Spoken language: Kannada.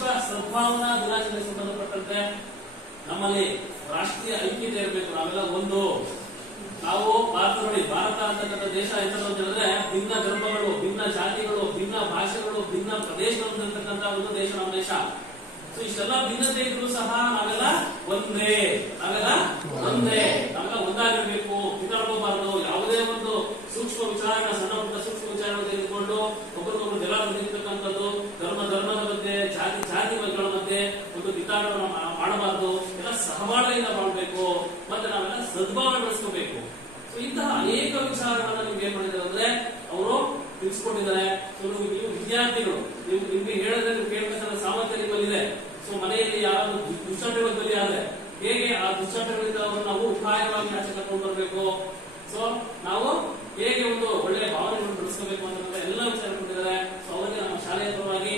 ವಿಶ್ವ ಸದ್ಭಾವನಾ ದಿನಾಚರಣೆ ಸಂಬಂಧಪಟ್ಟಂತೆ ನಮ್ಮಲ್ಲಿ ರಾಷ್ಟ್ರೀಯ ಐಕ್ಯತೆ ಇರಬೇಕು. ನಾವೆಲ್ಲ ಒಂದು. ನಾವು ಭಾರತ ಅಂತಕ್ಕಂಥ ದೇಶ ಎಂತ ಹೇಳಿದ್ರೆ ಭಿನ್ನ ಧರ್ಮಗಳು, ಭಿನ್ನ ಜಾತಿಗಳು, ಭಿನ್ನ ಭಾಷೆಗಳು, ಭಿನ್ನ ಪ್ರದೇಶಗಳು ಇರ್ತಕ್ಕಂಥ ಒಂದು ದೇಶ ನಮ್ಮ ದೇಶ. ಸೊ ಇಷ್ಟೆಲ್ಲ ಭಿನ್ನತೆ ಇದ್ರು ಸಹ ನಾವೆಲ್ಲ ಒಂದೇ. ನಾವೆಲ್ಲ ಒಂದಾಗಿರ್ಬೇಕು, ಕಿತ್ತಾಡ್ಕೋಬಾರ್ದು. ಯಾವುದೇ ಒಂದು ಸೂಕ್ಷ್ಮ ವಿಚಾರಗಳ, ಸಣ್ಣ ಪುಟ್ಟ ಸೂಕ್ಷ್ಮ ವಿಚಾರಗಳು ತೆಗೆದುಕೊಂಡು ಒಬ್ಬರಿಗೊಬ್ಬರು ಜಲ ಹೊಂದಿರ್ತಕ್ಕಂಥದ್ದು, ಧರ್ಮದ ಮಧ್ಯೆ, ಜಾತಿಗಳ ಮಧ್ಯೆ ಒಂದು ಕಿತ್ತಾಟವನ್ನು ಮಾಡಬಾರ್ದು. ಎಲ್ಲ ಸಹಬಾಳ್ವೆಯಿಂದ ಮಾಡಬೇಕು, ಮತ್ತೆ ನಾವೆಲ್ಲ ಸದ್ಭಾವನೆ ಬೆಳೆಸ್ಕೋಬೇಕು. ಸೊ ಇಂತಹ ಅನೇಕ ವಿಚಾರಗಳನ್ನ ನಿಮ್ಗೆ ಏನ್ ಮಾಡಿದ್ದಾರೆ ಅಂದ್ರೆ ಅವರು ತಿಳಿಸ್ಕೊಟ್ಟಿದ್ದಾರೆ. ಸೊ ನೀವು ವಿದ್ಯಾರ್ಥಿಗಳು, ನಿಮ್ಗೆ ಹೇಳಿದ್ರೆ ನೀವು ಕೇಳಬೇಕಂತ ಸಾಮರ್ಥ್ಯ ನಿಮ್ಮಲ್ಲಿದೆ. ಸೊ ಮನೆಯಲ್ಲಿ ಯಾರಾದ್ರೂ ದುಶ್ಚಟಗಳು ಬಲಿ ಆದ್ರೆ ಹೇಗೆ ಆ ದುಶ್ಚಟಗಳಿಂದ ಅವರು ನಾವು ಉಪಾಯವಾಗಿ ಆಚೆ ಕರ್ಕೊಂಡು ಬರಬೇಕು, ಸೊ ನಾವು ಹೇಗೆ ಒಂದು ಒಳ್ಳೆಯ ಭಾವನೆಗಳನ್ನು ಬೆಳೆಸ್ಕೋಬೇಕು ಅಂತ ಎಲ್ಲ ವಿಚಾರ ಕೊಟ್ಟಿದ್ದಾರೆ. ಸೊ ಅವರಿಗೆ ನಮ್ಮ ಶಾಲೆಯ ಪರವಾಗಿ